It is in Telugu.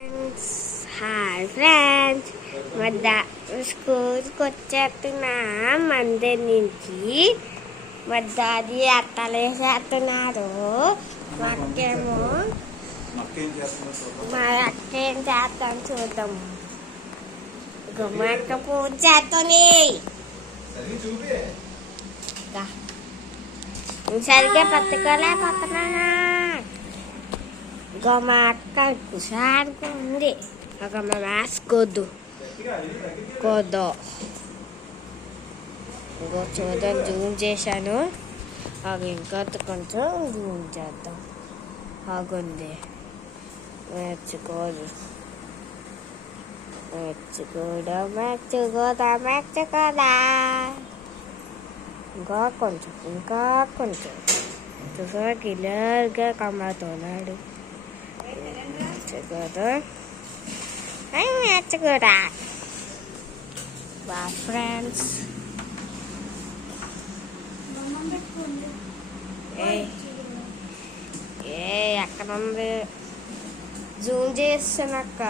హాయ్ ఫ్రెండ్స్, స్కూల్కి వచ్చేస్తున్నా మందిర్ నుంచి. మా డాడీ అట్టలేసేస్తున్నారు. మా అక్కేమో మా అక్క ఏం చేస్తాను చూద్దాం. మా అక్క పూజ చేస్తుంది. సరిగ్గా పట్టుకోలేకపోతున్నా. ఇంకో మా అక్క హుషారుగా ఉంది. ఒక మా వేసుకోద్దు ఇంకో చూద్దాం. జూమ్ చేశాను. ఇంకా కొంచెం జూమ్ చేద్దాం. ఆగుంది. మెచ్చుకోదు. ఇంకా కొంచెం చూసా క్లియర్గా కమ్మతున్నాడు. మెచ్చుకోదా బా ఫ్రెండ్స్. ఎక్కడ ఉంది? జూమ్ చేస్తున్నాక్క.